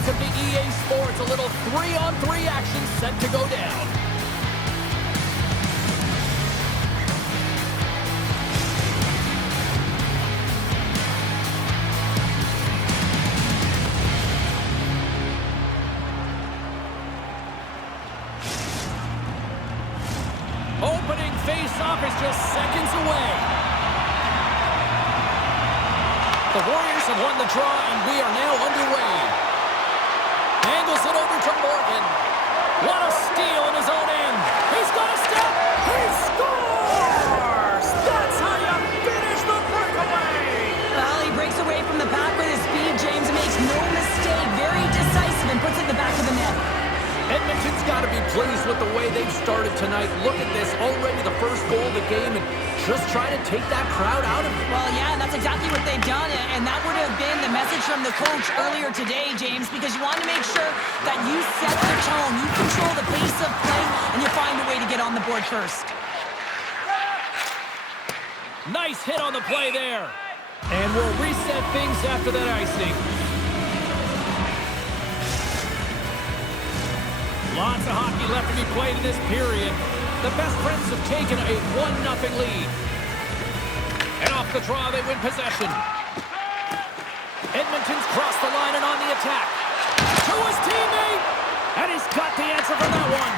Welcome to EA Sports, a little 3-on-3 action set to go down. Opening face-off is just seconds away. The Warriors have won the draw, and we are now underway. Angles it over to Morgan. What a steal in his own end. He's got a step. He scores! That's how you finish the breakaway. Well, he breaks away from the pack with his speed. James makes no mistake. Very decisive and puts it in the back of the net. Edmonton's got to be pleased with the way they've started tonight. Look at this, already the first goal of the game, and just trying to take that crowd out of it. Well, yeah, that's exactly what they've done, and that would have been the message from the coach earlier today, James, because you want to make sure that you set the tone, you control the pace of play, and you find a way to get on the board first. Nice hit on the play there. And we'll reset things after that icing. Lots of hockey left to be played in this period. The best friends have taken a 1-0 lead. And off the draw, they win possession. Edmonton's crossed the line and on the attack. To his teammate! And he's got the answer for that one.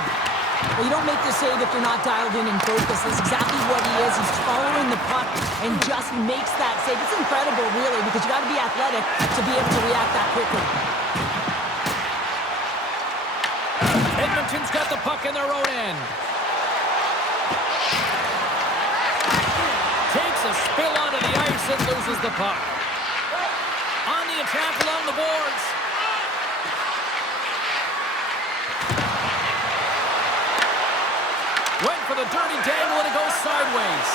Well, you don't make the save if you're not dialed in and focused. That's exactly what he is. He's following the puck and just makes that save. It's incredible, really, because you got to be athletic to be able to react that quickly. Edmonton's got the puck in their own end. Takes a spill onto the ice and loses the puck. On the attack along the boards. Went for the dirty dangle and it goes sideways.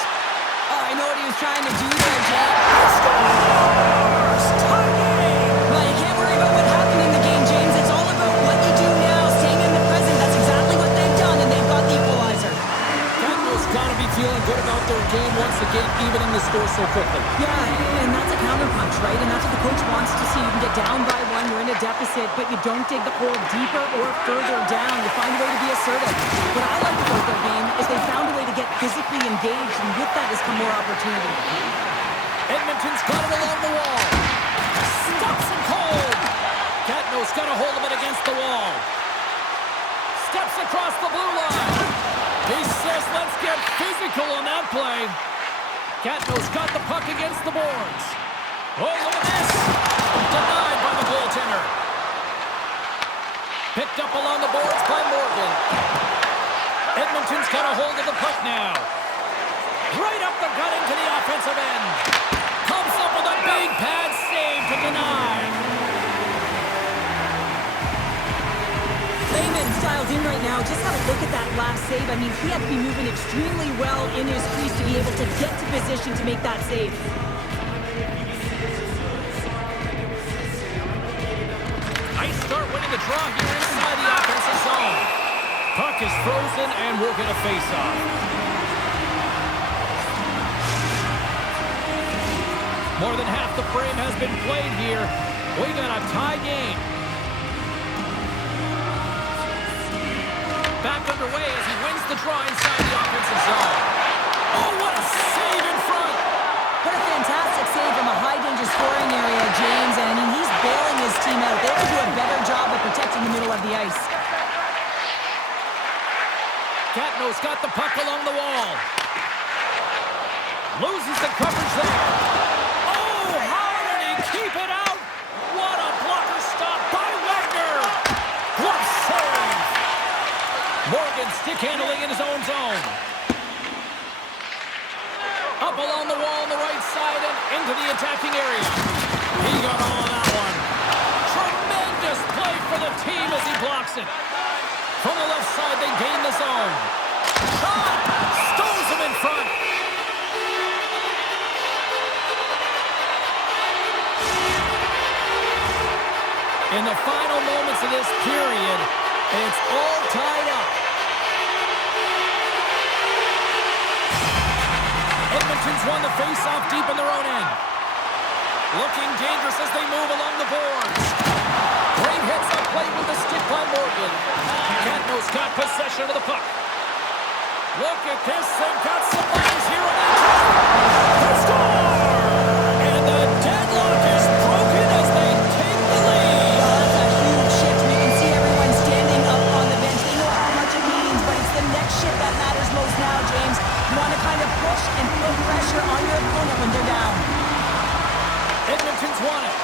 Oh, I know what he was trying to do there, Jack. Scores! Tie game! Well, you can't worry about what happened in the game, James. It's all about what you do now, staying in the present. That's exactly what they've done, and they've got the equalizer. Gatineau's got to be feeling good about their game once again, even in the score so quickly. Yeah, and that's a counterpunch, right? And that's what the coach wants to see. You can get down by one, you're in a deficit, but you don't dig the hole deeper or further down. You find a way to be assertive. What I like about their game is they found a way to get physically engaged, and with that has come more opportunity. Edmonton's got it along the wall. Stops him cold. Gatineau's got a hold of it against the wall. Steps across the blue line. He says, let's get physical on that play. Gatineau's got the puck against the boards. Oh, look at this. Denied by the goaltender. Picked up along the boards by Morgan. Edmonton's got a hold of the puck now. Right up the gut into the offensive end. Comes up with a big pad save to deny. Layman's dialed in right now. Just have a look at that last save. I mean, he had to be moving extremely well in his crease to be able to get to position to make that save. Nice start winning the draw here inside the offensive zone. Puck is frozen and we'll get a face-off. More than half the frame has been played here. We got a tie game. Back underway as he wins the draw inside the offensive zone. Oh, what a save in front! What a fantastic save from a high-danger scoring area, James. And I mean, he's bailing his team out. They have to do a better job of protecting the middle of the ice. Gatineau's got the puck along the wall. Loses the coverage there. Oh, how did he keep it out? What a blocker stop by Wagner. What a save. Morgan stick handling in his own zone. Up along the wall on the right side and into the attacking area. He got all of that one. Tremendous play for the team as he blocks it. From the left side, they gain the zone. Shot! Stones him in front. In the final moments of this period, it's all tied up. Edmonton's won the face-off deep in their own end. Looking dangerous as they move along the boards. Great hits up plate with the stick by Morgan. Catno's got possession of the puck. Look at this. They've got some lines here in that. They score! And the deadlock is broken as they take the lead. Well, that's a huge shift. You can see everyone standing up on the bench. They know how much it means, but it's the next shift that matters most now, James. You want to kind of push and put pressure on your opponent when they're down. Edmonton's won it.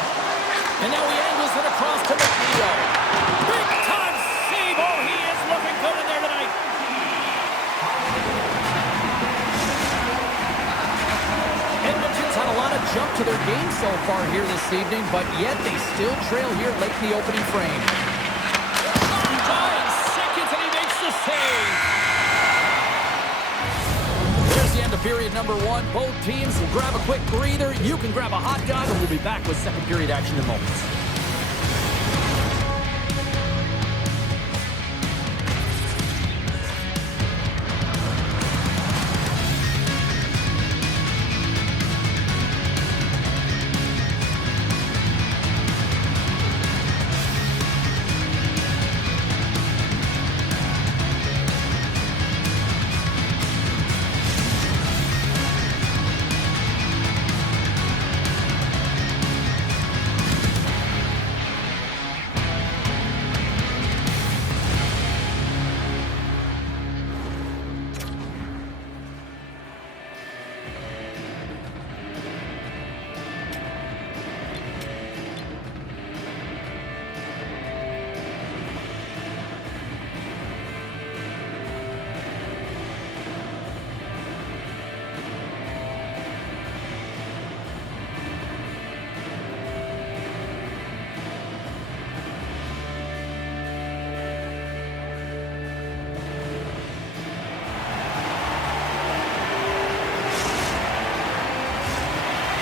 And now he angles it across to McNeil. Big time save. Oh, he is looking good in there tonight. Edmonton's had a lot of jump to their game so far here this evening, but yet they still trail here late in the opening frame. 9 seconds and he makes the save. There's the end of period number 1. Both teams will grab a quick breather. You can grab a hot dog, and we'll be back with second period action in moments.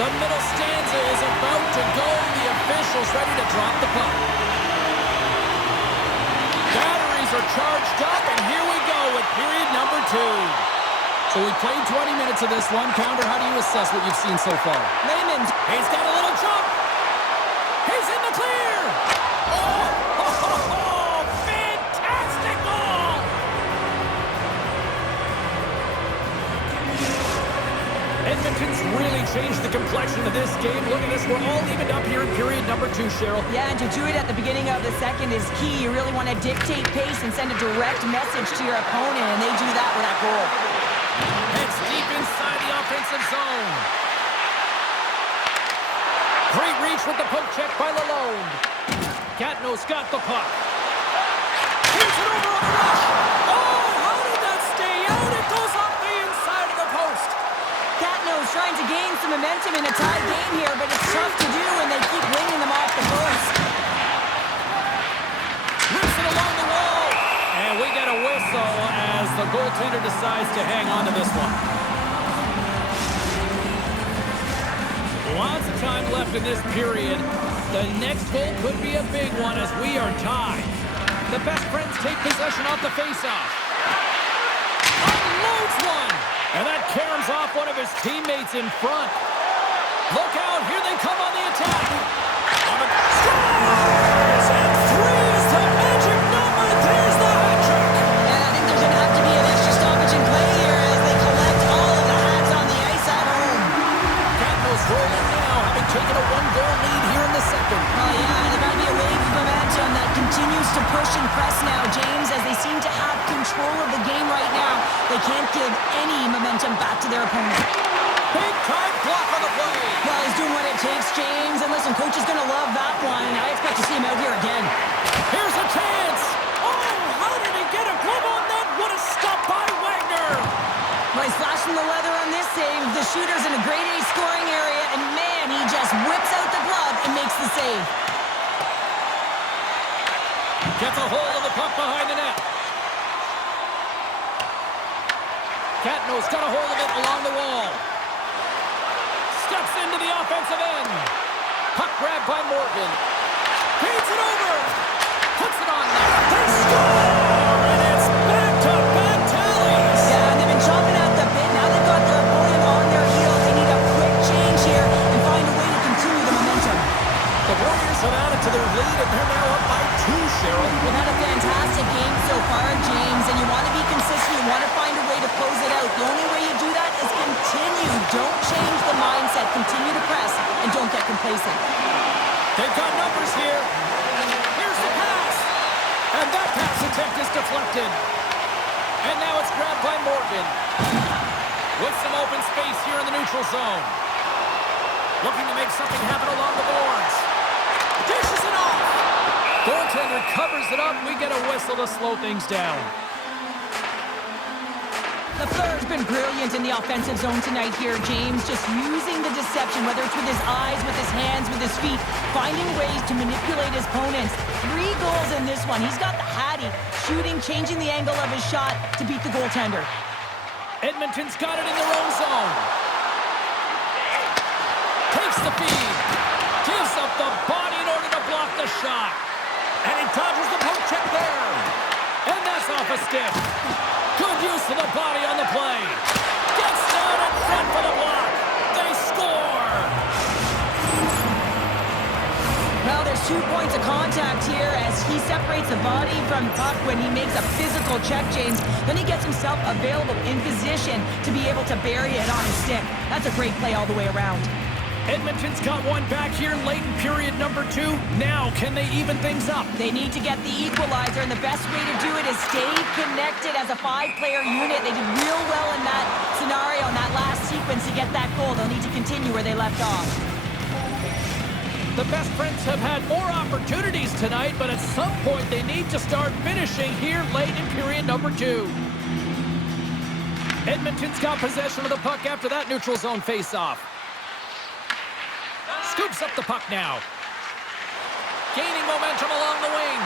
The middle stanza is about to go. The officials ready to drop the puck. Batteries are charged up, and here we go with period number 2. So we played 20 minutes of this one. Pounder, how do you assess what you've seen so far? Raymond. He's got a little jump. He's in the clear. Oh, fantastic goal. Edmonton's really changed the complexion of this game. Look at this. We're all evened up here in period number 2, Cheryl. Yeah, and to do it at the beginning of the second is key. You really want to dictate pace and send a direct message to your opponent, and they do that with that goal. It's deep inside the offensive zone. Great reach with the poke check by Lalonde. Catno's got the puck. Here's it over on the rush. Oh, how did that stay out? It goes off the inside of the post. Catno's trying to gain some momentum in a tied game here, but it's tough to do when they keep winging them off the post. Rips it along the wall. And we get a whistle as the goaltender decides to hang on to this one. Lots of time left in this period. The next goal could be a big one as we are tied. The best friends take possession off the faceoff. Unloads one. And that caroms off one of his teammates in front. Look out. Here they come on the attack. Scores! And 3 is the magic number. There's the hat trick. And I think there's going to have to be an extra stoppage in play here as they collect all of the hats on the ice at home. Catno's rolling now, having taken a 1-goal lead here in the second. Oh, yeah, and there got to be a wave of momentum that continues to push and press now, James, as they seem to have control of the game right now. They can't give any momentum back to their opponent. Big time block on the play. Well, he's doing what it takes, James. And listen, coach is going to love that one. I expect to see him out here again. Here's a chance. Oh, how did he get a glove on that? What a stop by Wagner. Well, he's flashing the leather on this save. The shooter's in a grade A scoring area, and man, he just whips out the glove and makes the save. Gets a hold of the puck behind the net. Catno's got a hold of it along the wall. Steps into the offensive end. Puck grabbed by Morgan. Feeds it over. Puts it on net. They score! And it's back-to-back tallies. Yeah, and they've been chomping at the bit. Now they've got their opponent on their heels. They need a quick change here and find a way to continue the momentum. The Warriors have added to their lead, and they're now up They want to find a way to close it out. The only way you do that is continue. Don't change the mindset. Continue to press and don't get complacent. They've got numbers here. Here's the pass. And that pass attempt is deflected. And now it's grabbed by Morgan. With some open space here in the neutral zone. Looking to make something happen along the boards. Dishes it off. Goaltender covers it up. We get a whistle to slow things down. Lafleur's been brilliant in the offensive zone tonight here, James. Just using the deception, whether it's with his eyes, with his hands, with his feet, finding ways to manipulate his opponents. 3 goals in this one. He's got the hattie, shooting, changing the angle of his shot to beat the goaltender. Edmonton's got it in their own zone. Takes the feed. Gives up the body in order to block the shot. And he dodges the poke check there. And that's off a stick. Good use of the body on the play. Gets down in front for the block. They score. Well, there's 2 points of contact here as he separates the body from puck when he makes a physical check, James. Then he gets himself available in position to be able to bury it on his stick. That's a great play all the way around. Edmonton's got one back here late in period number 2. Now, can they even things up? They need to get the equalizer, and the best way to do it is stay connected as a 5-player unit. They did real well in that scenario, in that last sequence to get that goal. They'll need to continue where they left off. The best friends have had more opportunities tonight, but at some point they need to start finishing here late in period number 2. Edmonton's got possession of the puck after that neutral zone face-off. Scoops up the puck now. Gaining momentum along the wing.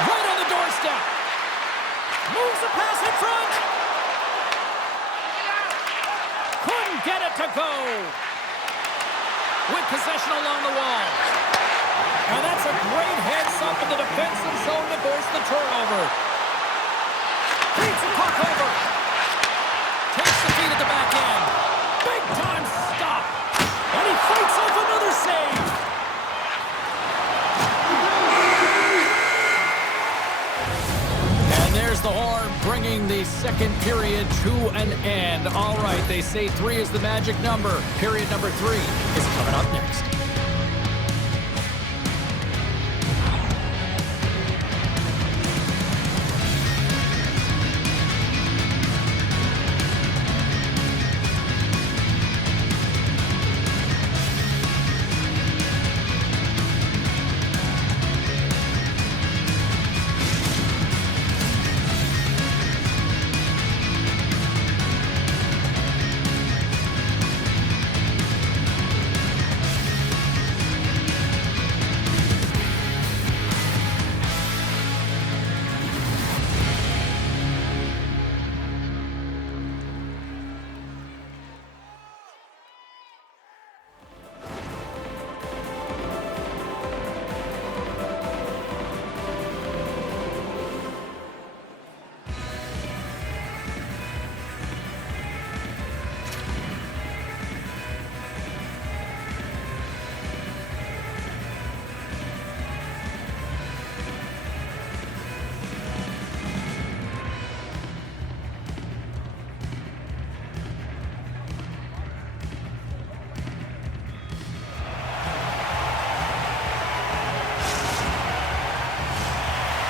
Right on the doorstep. Moves the pass in front. Couldn't get it to go. With possession along the wall. And that's a great heads-up in the defensive zone to force the turnover. Feeds the puck over. Takes the feed at the back end. Big-time stop. And he fights off another save. And there's the horn, bringing the second period to an end. All right, they say 3 is the magic number. Period number 3 is coming up next.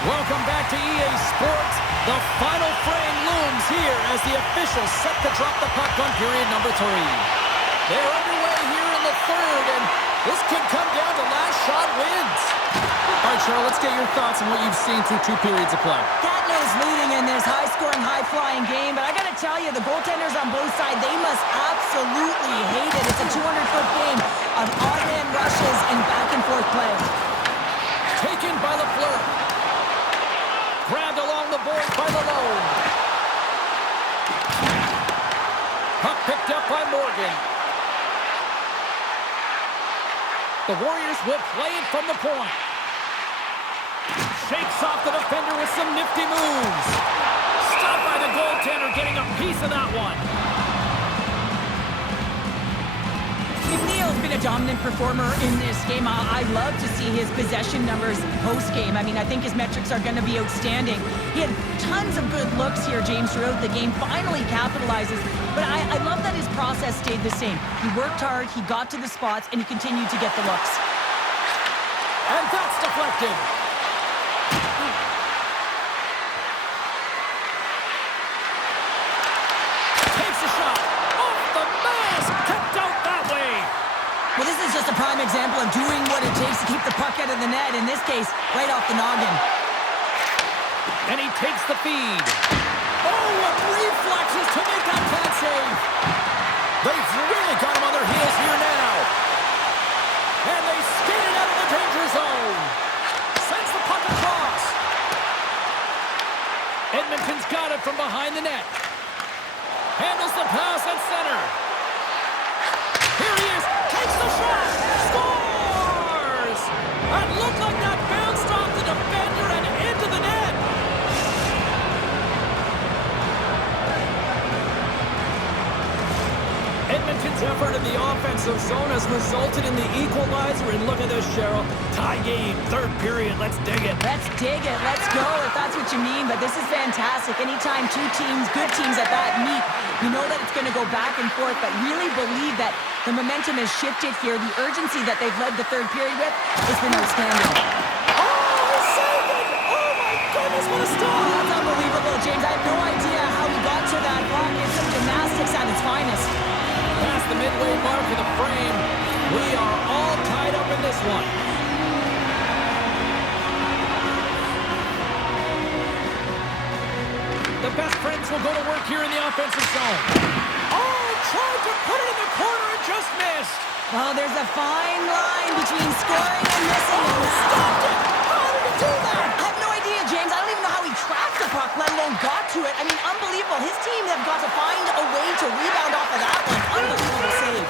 Welcome back to EA Sports. The final frame looms here as the officials set to drop the puck on period number 3. They're underway here in the third, and this could come down to last shot wins. All right, Cheryl, let's get your thoughts on what you've seen through 2 periods of play. Gatineau's leading in this high-scoring, high-flying game, but I got to tell you, the goaltenders on both sides, they must absolutely hate it. It's a 200-foot game of odd-man rushes and back-and-forth play. Taken by Lafleur. Grabbed along the board by Malone. Puck picked up by Morgan. The Warriors will play it from the point. Shakes off the defender with some nifty moves. Stopped by the goaltender, getting a piece of that one. McNeil's been a dominant performer in this game. I love to see his possession numbers post-game. I mean, I think his metrics are going to be outstanding. He had tons of good looks here, James, throughout the game. Finally capitalizes. But I love that his process stayed the same. He worked hard, he got to the spots, and he continued to get the looks. And that's deflected. Takes a shot. Off the mask. Kept out that way. Well, this is just a prime example of doing what it takes to keep the puck out of the net. In this case, right off the noggin. And he takes the feed. Oh, what reflexes to make that pad save. They've really got him on their heels here now. And they skated out of the danger zone. Sends the puck across. Edmonton's got it from behind the net. Handles the pass at center. Here he is. Takes the shot. Scores! And looked like that bounced off the defender and into the net. Edmonton's effort in the offensive zone has resulted in the equalizer. And look at this, Cheryl. Tie game, third period. Let's dig it. Let's dig it. Let's go, if that's what you mean. But this is fantastic. Anytime two teams, good teams at that, meet, you know that it's going to go back and forth, but really believe that the momentum has shifted here. The urgency that they've led the third period with has been outstanding. Oh, he saved it! Oh, my goodness, what a stop! Oh, that's unbelievable, James. I have no idea how he got to that puck. It's some gymnastics at its finest. Past the midway mark of the frame. We are all tied up in this one. The best friends will go to work here in the offensive zone. Oh, tried to put it in the corner and just missed. Oh, there's a fine line between scoring and missing. Oh, stopped it! How did he do that? I have no idea, James. I don't even know how he tracked the puck, let alone got to it. I mean, unbelievable. His team have got to find a way to rebound off of that one. Unbelievable save.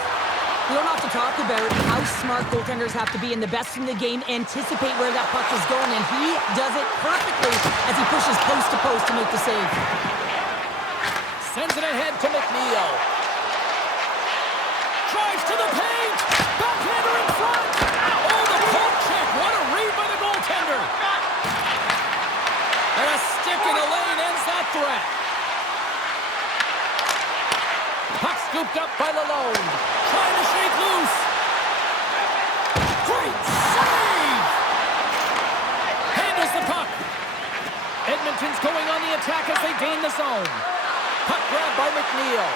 We don't have to talk about how smart goaltenders have to be, and the best in the game anticipate where that puck is going, and he does it perfectly as he pushes post to post to make the save. Sends it ahead to McNeil. Drives to the paint. Backhander in front. Oh, the poke check. What a read by the goaltender. And a stick in the lane ends that threat. Puck scooped up by Lalonde. Trying to shake loose. Great save! Handles the puck. Edmonton's going on the attack as they gain the zone. Puck grab by McNeil.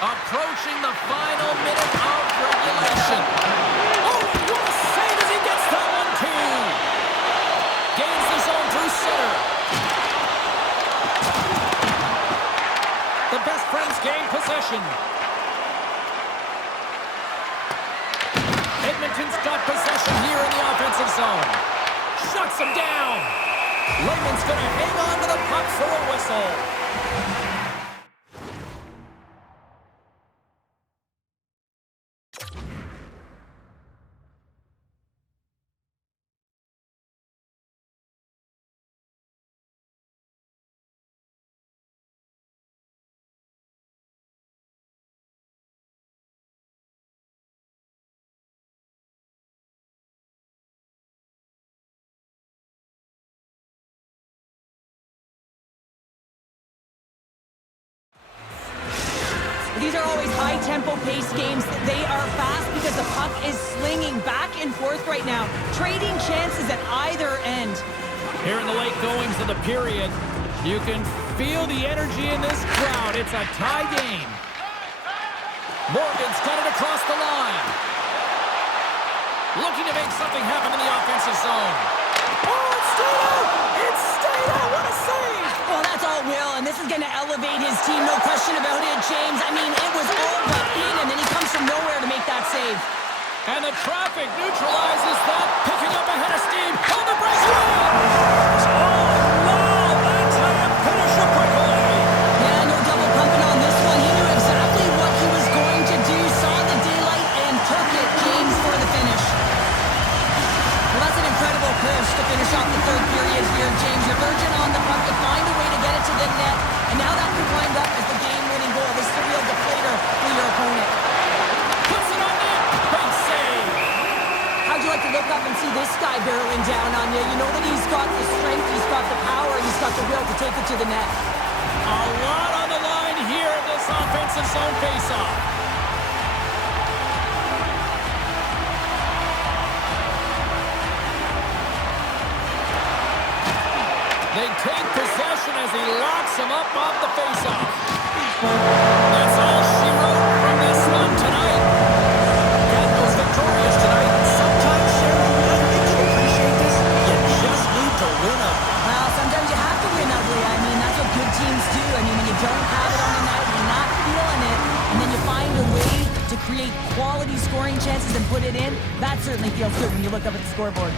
Approaching the final minute of regulation. Oh, what a save as he gets that one too. Gains the zone through center. The best friends gain possession. Edmonton's got possession here in the offensive zone. Shuts him down. Layman's going to hang on to the puck for a whistle. These are always high-tempo pace games. They are fast because the puck is slinging back and forth right now, trading chances at either end. Here in the late goings of the period, you can feel the energy in this crowd. It's a tie game. Morgan's got it across the line. Looking to make something happen in the offensive zone. Oh, it's stayed out! It's stayed out! What a save! Well, that's all Will, and this is going to elevate his team, no question about it, James. I mean, it was all but in, and then he comes from nowhere to make that save. And the traffic neutralizes that, picking up ahead of steam on the breakaway! Oh, no! That's how you finish a breakaway! Yeah, no double pumping on this one. He knew exactly what he was going to do, saw the daylight, and took it, James, for the finish. Well, that's an incredible push to finish off the third period here, James. You're verging on the puck, you find a way to get it to the net, and now that can wind up as the game-winning goal. This is a real deflator for your opponent. look up and see this guy barreling down on you, you know that he's got the strength, he's got the power, and he's got the will to take it to the net. A lot on the line here in this offensive zone faceoff. They take possession as he locks him up off the faceoff. That's all she wrote from this one tonight. Gatineau's victorious tonight. Sometimes, Sharon, I think you appreciate this. You just need to win up. Well, sometimes you have to win ugly. I mean, that's what good teams do. I mean, when you don't have it on the night, you're not feeling it, and then you find a way to create quality scoring chances and put it in, that certainly feels good when you look up at the scoreboard.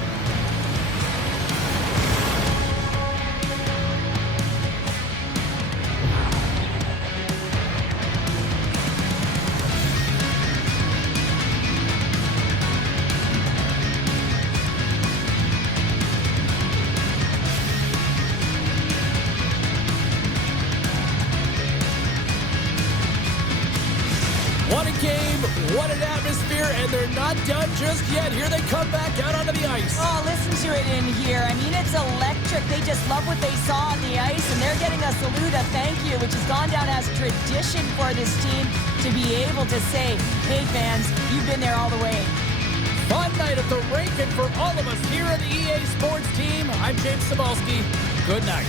What a game, what an atmosphere, and they're not done just yet. Here they come back out onto the ice. Oh, listen to it in here. I mean, it's electric. They just love what they saw on the ice, and they're getting a salute, a thank you, which has gone down as tradition for this team to be able to say, hey, fans, you've been there all the way. Fun night at the rink, and for all of us here on the EA Sports team, I'm James Cybulski. Good night.